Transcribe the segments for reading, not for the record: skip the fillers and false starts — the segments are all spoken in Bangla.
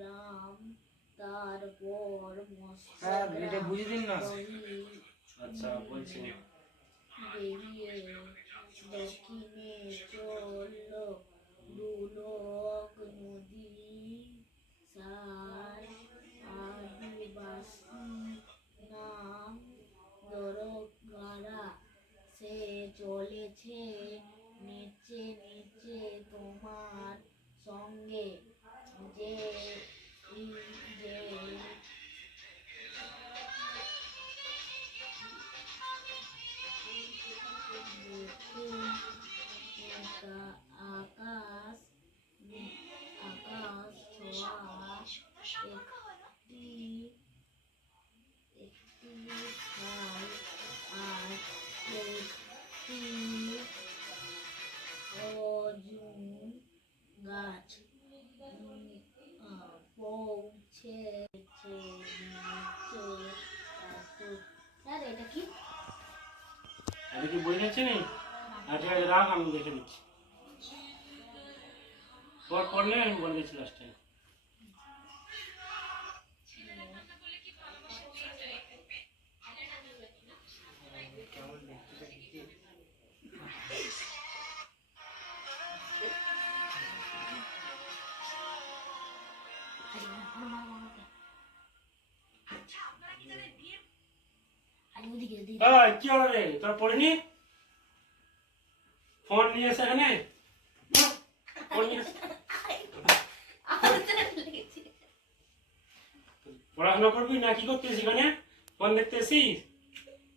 গ্রাম, তারপর স্যার এটা বুঝিয়ে দিন না। আচ্ছা বলছি। বেরিয়ে দক্ষিণে চলল দুলক নদী, সার আদিবাসী নাম দরগারা। সে চলেছে নেচে নেচে তোমার সঙ্গে, যে যে আকাশ আকাশ ছোঁয়া একটি একটি ফল আর একটি অর্জুন গাছ পৌঁছেছে নিচে। স্যার এটা কি? এটা কি বই আছে নি? আচ্ছা রাখ, আমি দেখে দিচ্ছি। পড়লে আমি বলে দিচ্ছি লাস্ট টাইম। কি হলো রে, তোরা পড়িনি? ফোন নিয়ে এসে এখানে ফোন নিয়ে এসে পড়াশোনা করবি না কি করতেছিস এখানে? ফোন দেখতে এসিস?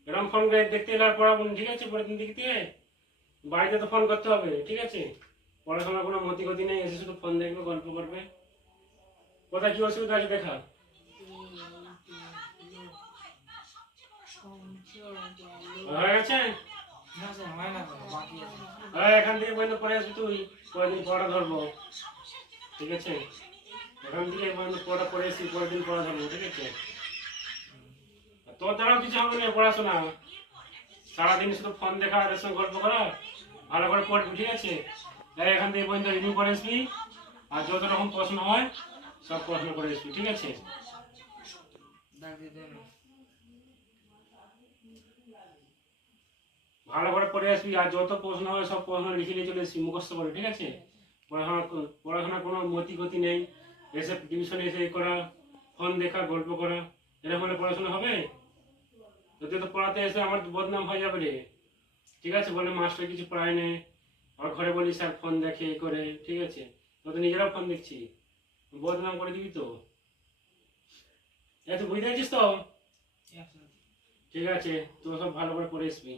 এরকম ফোন দেখতে এলে আর পড়াবো না, ঠিক আছে? পরের দিন দেখতে বাড়িতে তো ফোন করতে হবে, ঠিক আছে? পড়াশোনার কোনো মতি গতি নেই, এসে শুধু ফোন দেখবে, গল্প করবে। কোথায় কি অসুবিধা আছে দেখা। হয়ে গেছে? না স্যার হয় না স্যার, বাকি আছে। এখান থেকে পর্যন্ত পড়ে আসবি তুই, পরের দিন পড়া ধরবো, ঠিক আছে? এখান থেকে পর্যন্ত পড়া পড়ে এসি, পরের দিন পড়া ধরবো, ঠিক আছে? তোর দ্বারাও কিছু হবে না পড়াশোনা, সারাদিন শুধু ফোন দেখা আর এর সঙ্গে গল্প করা। ভালো করে পড়বি, ঠিক আছে? এখান থেকে পর্যন্ত রিভিউ করে আসবি, আর যত রকম প্রশ্ন হয় সব প্রশ্ন করে আসবি, ঠিক আছে? ভালো করে পড়ে আসবি, আর যত প্রশ্ন হয় সব প্রশ্ন লিখে নিয়ে চলে আসবি, মুখস্থ করে, ঠিক আছে? পড়াশোনা কোনো মতি গতি নেই, এসে টিউশনে এসে করা, ফোন দেখা, গল্প করা, এরকম হলে পড়াশোনা হবে? যদি তো পড়াতে এসে আমার বদনাম হয়ে যাবে রে, ঠিক আছে? বলে মাস্টার কিছু পড়ায় নেই, আর ঘরে বলি স্যার ফোন দেখে করে, ঠিক আছে? তো নিজেরাও ফোন দেখছি, বদনাম করে দিবি তো। তুই বুঝতে পারছিস তো? ঠিক আছে, তো সব ভালো করে পড়ে আসবি।